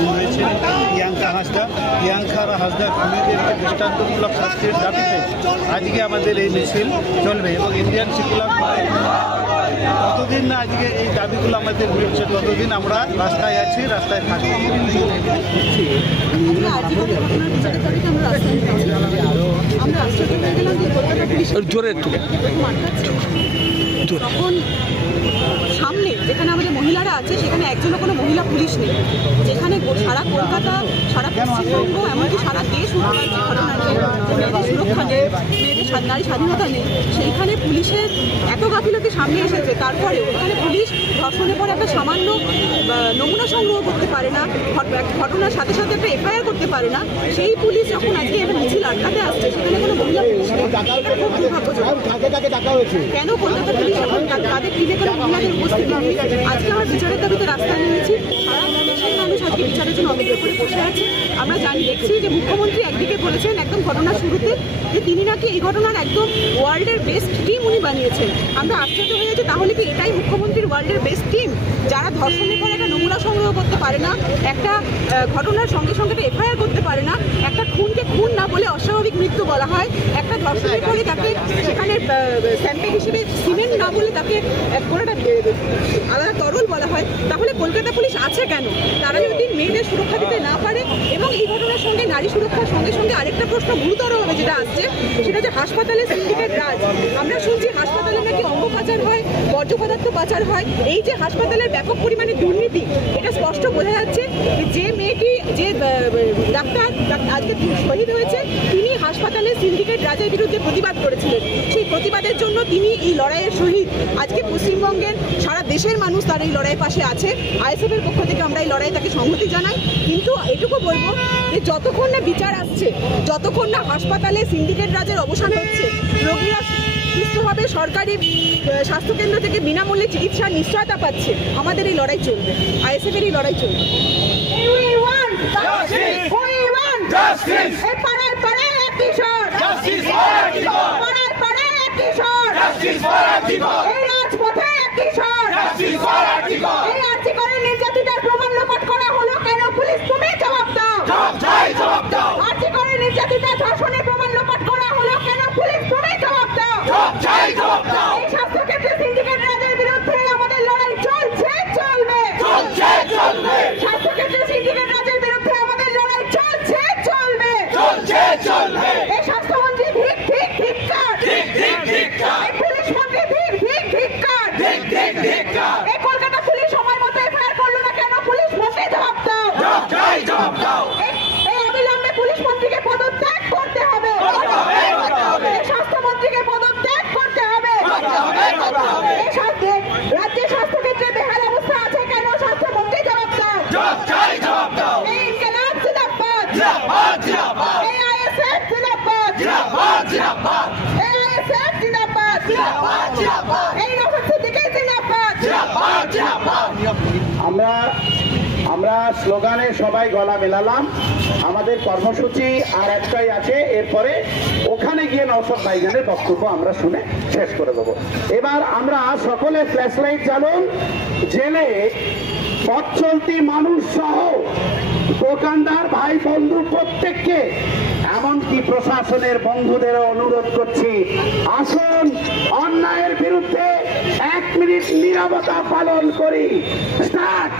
খুন হয়েছে প্রিয়াঙ্কা হাসদা খুনিদেরকে দৃষ্টান্তমূলক শাস্তির দাবিতে আজকে আমাদের এই মিছিল চলবে এবং ইন্ডিয়ান সেকুলার যতদিন না আজকে এই দাবিগুলো আমাদের মিলছে ততদিন আমরা রাস্তায় আছি, রাস্তায় থাকবো। তখন সামনে যেখানে আমাদের মহিলারা আছে সেখানে একজনও কোনো মহিলা পুলিশ নেই, যেখানে সারা কলকাতা, সারা পশ্চিমবঙ্গ, এমনকি সারা দেশ উঠে ঘটনা মেয়েদের সুরক্ষা নেই, মেয়েদের নারী স্বাধীনতা নেই, সেইখানে পুলিশের এত গাফিলতি সামনে এসেছে। তারপরে ওখানে পুলিশ ধর্ষণের পরে একটা সামান্য নমুনা সংগ্রহ করতে পারে না, ঘটনার সাথে সাথে একটা এফআইআর করতে পারে না। সেই পুলিশ যখন আজকে একটা মিছিল আটকাতে আসছে সেখানে কোনো মহিলা পুলিশ নেই, কেন কলকাতা পুলিশ এখন তাদের টিমে কোনো মহিলাদের উপস্থিতি নেই? আজকে আমার বিচারের দাবিতে রাস্তায় নেমেছি, সারা দেশের মানুষ আজকে বিচারের জন্য অপেক্ষা করে বসে আছে। আমরা দেখছি যে মুখ্যমন্ত্রী একদিকে বলেছেন একদম ঘটনার শুরুতে যে তিনি নাকি এই ঘটনার একদম ওয়ার্ল্ডের বেস্ট টিম উনি বানিয়েছেন। আমরা আশ্চর্য হয়ে যাচ্ছি, তাহলে কি এটাই মুখ্যমন্ত্রীর ওয়ার্ল্ডের বেস্ট টিম, যারা ধর্ষণের পর একটা নমুনা সংগ্রহ করতে পারে না, একটা ঘটনার সঙ্গে সঙ্গে এফআইআর করতে পারে না, একটা খুনকে খুন না বলে অস্বাভাবিক মৃত্যু বলা হয়, একটা ধর্ষণের পরে তাকে সেখানে স্যাম্পেল হিসেবে সিমেন্ট না বলে তাকে একটা আলাদা তরল বলা হয়, তাহলে কলকাতা পুলিশ আছে কেন? তারা যদি মেয়েদের সুরক্ষা দিতে না পারে এবং এই ঘটনার সঙ্গে নারী সুরক্ষার সঙ্গে সঙ্গে আরেকটা প্রশ্ন গুরুতরভাবে যেটা আসছে সেটা যে হাসপাতালে সিন্ডিকেট রাজ। আমরা শুনছি হাসপাতালে নাকি অঙ্গ পাচার হয়, বর্জ্য পদার্থ পাচার হয়। এই যে হাসপাতালের ব্যাপক পরিমাণে দুর্নীতি, এটা স্পষ্ট বোঝা যাচ্ছে যে মেয়েটি, যে ডাক্তার আজকে শহীদ হয়েছে, তিনি হাসপাতালে সিন্ডিকেট রাজের বিরুদ্ধে প্রতিবাদ করেছিলেন। সেই প্রতিবাদের জন্য তিনি এই লড়াইয়ের শহীদ। আজকে পশ্চিমবঙ্গের সারা দেশের মানুষ তার এই লড়াইয়ের পাশে আছে। আইএসএফ এর পক্ষ থেকে আমরা এই লড়াই তাকে সংহতি জানাই, কিন্তু এটুকু বলবো যে যতক্ষণ না বিচার আসছে, যতক্ষণ না হাসপাতালে সিন্ডিকেট রাজের অবসান হচ্ছে, রোগীরা সুস্থভাবে সরকারি স্বাস্থ্যকেন্দ্র থেকে বিনামূল্যে চিকিৎসার নিশ্চয়তা পাচ্ছে, আমাদের এই লড়াই চলবে, আইএসএফ এর এই লড়াই চলবে। নির্যাতিতার প্রমাণ লোপাট করা হলো কেন? পুলিশ তুমি জবাব দাও। নির্যাতিতার ধর্ষণের প্রমাণ লোপাট করা হলো কেন? পুলিশ তুমি জবাব দাও। এই স্বাস্থ্যক্ষেত্রে সিন্ডিকেট রাজের বিরুদ্ধে আমাদের লড়াই চলছে, চলবে। স্বাস্থ্যক্ষেত্রে সিন্ডিকেট রাজের বিরুদ্ধে আমাদের লড়াই চলছে, চলবে। এই স্বাস্থ্যমন্ত্রী ঠিক ধিক্কার, এই পুলিশ মন্ত্রী ঠিক ধিক্কার। এই কলকাতা পুলিশ সময় মতো এফআইআর করলো না কেন? পুলিশ মন্ত্রী জবাব দাও। এই অবিলম্বে পুলিশ মন্ত্রীকে পদত্যাগ করতে হবে, স্বাস্থ্যমন্ত্রীকে পদত্যাগ করতে হবে। রাজ্যের স্বাস্থ্যক্ষেত্রে বেহাল অবস্থা আছে কেন? স্বাস্থ্যমন্ত্রী জবাব দাও। এই ইনকিলাব জিন্দাবাদ, এই আইএসএফ জিন্দাবাদ, এই আইএসএফ জিন্দাবাদ, এই নওশাদ সিদ্দিকী জিন্দাবাদ। আমরা স্লোগানে সবাই গলা মেলালাম। আমাদের কর্মসূচি আর একটাই আছে, এরপরে ওখানে গিয়ে নওশাদ ভাইজানের বক্তব্য আমরা শুনে শেষ করে দেবো। এবার আমরা সকলে ফ্ল্যাশ লাইট জ্বালুন, জেলে পথ চলতি মানুষ সহ দোকানদার ভাই বন্ধু প্রত্যেককে, এমনকি প্রশাসনের বন্ধুদেরও অনুরোধ করছি, আসুন অন্যায়ের বিরুদ্ধে 1 মিনিট নীরবতা পালন করি। স্টার্ট।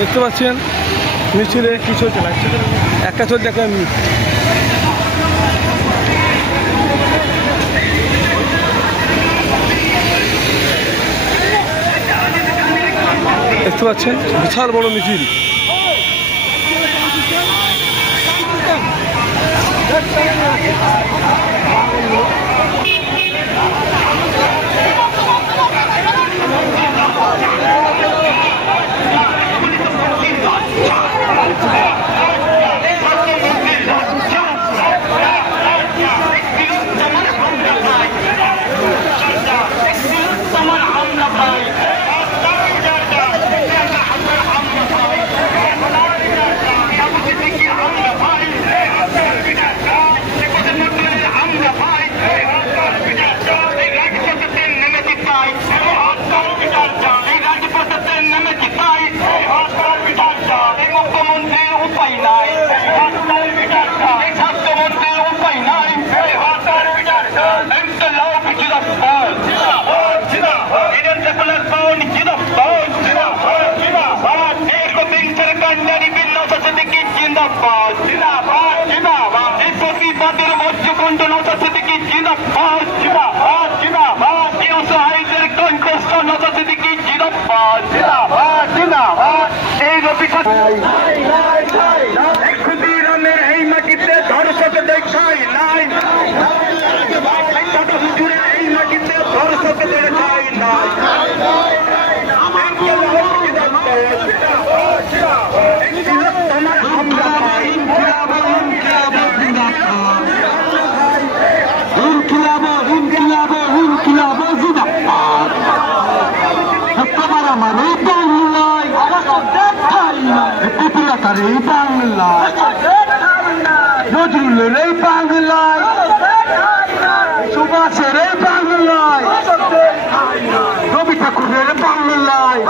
দেখতে পাচ্ছেন মিছিলে কি চলছে, একটা চলছে দেখেন। দেখতে পাচ্ছেন বিশাল বড় মিছিল। নজরুলের এই বাংলায়, সুভাষের এই বাংলায়, রবি ঠাকুরের বাংলায়,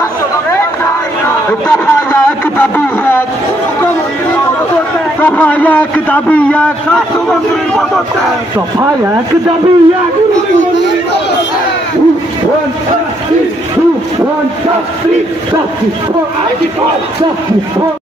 দফা এক দাবি এক, দফা এক দাবি এক, দফা এক দাবি এক। One, two, one, justice, justice for